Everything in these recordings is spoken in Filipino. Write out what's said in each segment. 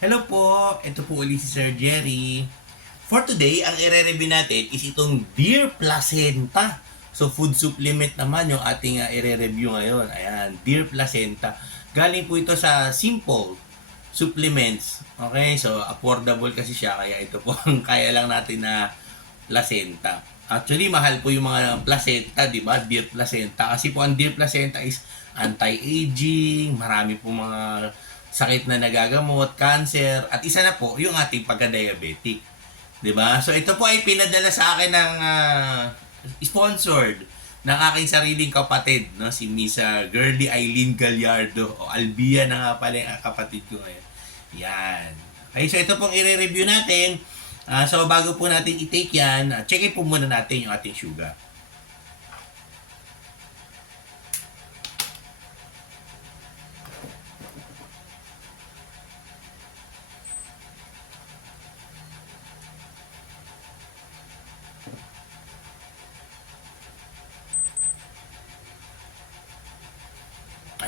Hello po, ito po ulit si Sir Jerry. For today, ang i-review natin is itong Deer Placenta. So food supplement naman yung ating i-review ngayon. Ayan, Deer Placenta. Galing po ito sa Simple Supplements. Okay, so affordable kasi siya kaya ito po ang kaya lang natin na placenta. Actually, mahal po yung mga placenta, di ba? Deer placenta. Kasi po ang deer placenta is anti-aging, marami po mga sakit na nagagamot, cancer, at isa na po, yung ating pagka-diabetic. Di ba? So ito po ay pinadala sa akin ng sponsored ng aking sariling kapatid, no? Si Miss Girly Eileen Gallardo, o Albia na nga pala yung kapatid ko ngayon. Yan. Okay, so ito pong i-review natin. So bago po natin i-take yan, check-in po muna natin yung ating sugar.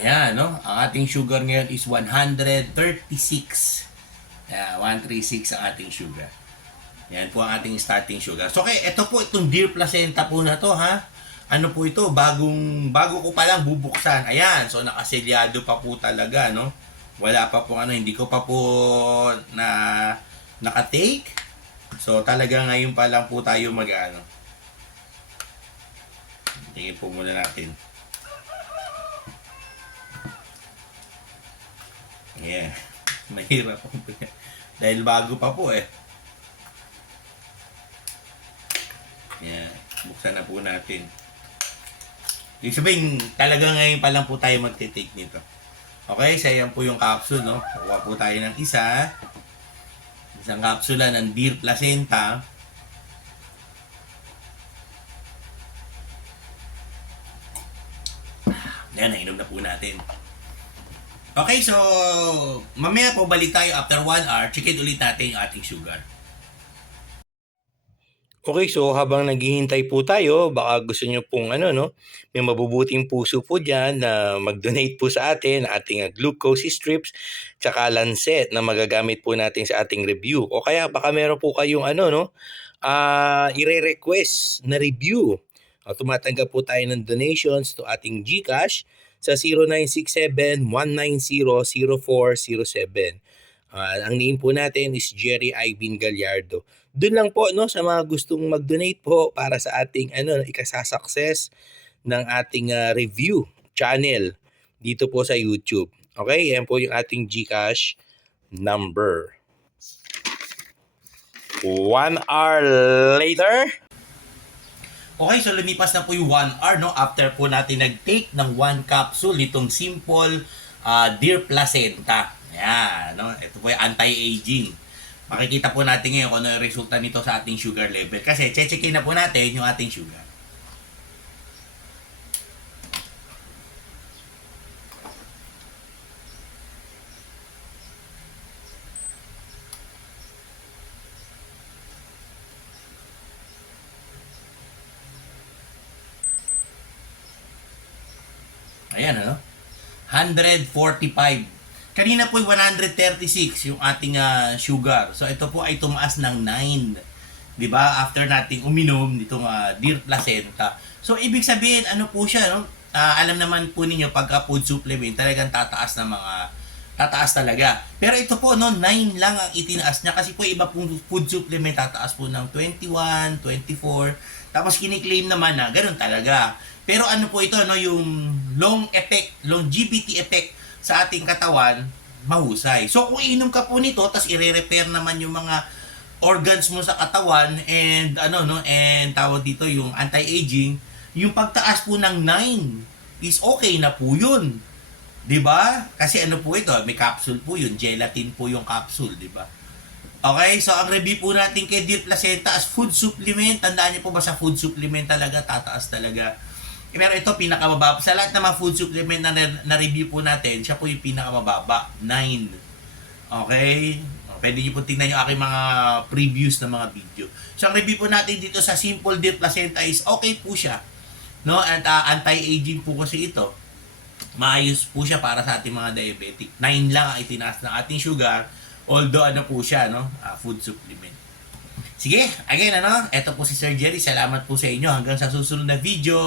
Ayan, no? Ang ating sugar ngayon is 136. Yeah, 136 ang ating sugar. Yan po ang ating starting sugar. So, okay, ito po itong Deer Placenta po na to, ha? Ano po ito? Bago ko pa lang bubuksan. Ayan, so nakaselyado pa po talaga, no? Wala pa po hindi ko pa po na naka-take. So, talaga ngayon pa lang po tayo tingin po muna natin. Yeah. Mahirap po. Dahil bago pa po eh. Yeah. Buksan na po natin. Ibig sabihin, talaga ngayon pa lang po tayo magte-take nito. Okay, so yan po yung capsule, no? Kuha po tayo ng isa. Isang kapsula ng Deer Placenta. Yan, nainom na po natin. Okay, so mamaya po balik tayo after 1 hour. Check ulit natin yung ating sugar. Okay, so habang naghihintay po tayo, baka gusto nyo pong may mabubuting puso po dyan na mag-donate po sa atin, ating glucose strips, tsaka lancet na magagamit po natin sa ating review. O kaya baka meron po kayong ire-request na review. Tumatanggap po tayo ng donations to ating GCash sa 0967-190-0407. Ang name po natin is Jerry Ivan Gallardo. Doon lang po sa mga gustong mag-donate po para sa ating ikasasucess ng ating review channel dito po sa YouTube. Okay, yan po yung ating GCash number. 1 hour later. Okay, so lumipas na po yung 1 hour, no? After po natin nag-take ng 1 capsule nitong Simple Deer Placenta. Ayan, no? Ito po yung anti-aging. Makikita po natin ngayon kung ano yung resulta nito sa ating sugar level. Kasi, checkin na po natin yung ating sugar. Ayan, 145. Kanina po 136 yung ating sugar. So ito po ay tumaas ng 9. 'Di ba? After nating uminom nitong Deer Placenta. So ibig sabihin ano po siya, no? Alam naman po ninyo pagka food supplement talagang tataas talaga. Pero ito po 9 lang ang itinaas niya kasi po iba pong food supplement tataas po ng 21, 24. Tapos kiniklaim naman na ganun talaga. Pero ano po ito, yung longevity effect sa ating katawan, mahusay. So kung inom ka po nito, tapos i-repair naman yung mga organs mo sa katawan and and tawag dito yung anti-aging, yung pagtaas po ng 9 is okay na po yun. 'Di ba? Kasi ano po ito, may capsule po yun, gelatin po yung capsule, 'di ba? Okay, so ang review po natin kay Deer Placenta as food supplement, tandaan niyo po ba sa food supplement talaga, tataas talaga. Pero ito pinakamababa. Sa lahat ng mga food supplement na review po natin, siya po yung pinakamababa, 9. Okay? Pwede niyo po tingnan yung aking mga previews ng mga video. So ang review po natin dito sa Simple Deer Placenta is okay po siya. No? At anti-aging po kasi ito. Maayos po siya para sa ating mga diabetic. 9 lang ang itinaas ng ating sugar Although ano po siya, no? Food supplement. Sige, again, ano? Ito po si Sir Jerry. Salamat po sa inyo. Hanggang sa susunod na video.